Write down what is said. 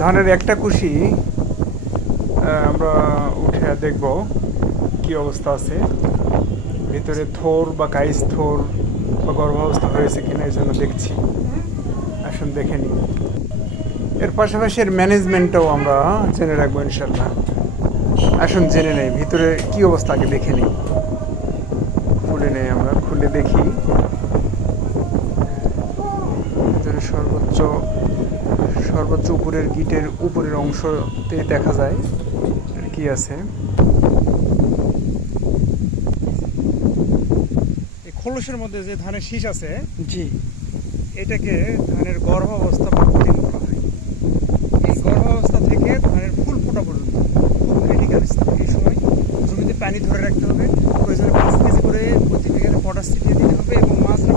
ধানের একটা কুশি আমরা উঠে দেখব কি অবস্থা আছে। ভিতরে থোর বা কাইস থোর বা গর্ভাবস্থা হয়েছে কিনা এই জন্য দেখছি। আসুন দেখে নিই। এর পাশাপাশি এর ম্যানেজমেন্টটাও আমরা জেনে রাখব ইনশাল্লাহ আসুন জেনে নেই, ভিতরে কি অবস্থা আগে দেখে নিই। খুলে নেই আমরা, খুলে দেখি। ভিতরে সর্বোচ্চ সর্বোচ্চ উপরের গিটের উপরের অংশতে দেখা যায় কি আছে। খোলসের মধ্যে যে ধানের শীষ আছে জি। এটাকে ধানের গর্ভ অবস্থা প্রতিদিন করা হয়। এই গর্ভ অবস্থা থেকে ধানের ফুল ফোটা পর্যন্ত খুব ক্রিটিক্যাল এই সময় জমিতে পানি ধরে রাখতে হবে প্রয়োজনে পাঁচ কেজি করে প্রতি বিঘাতে পটাশ ছিটিয়ে দিতে হবে এবং মাছরা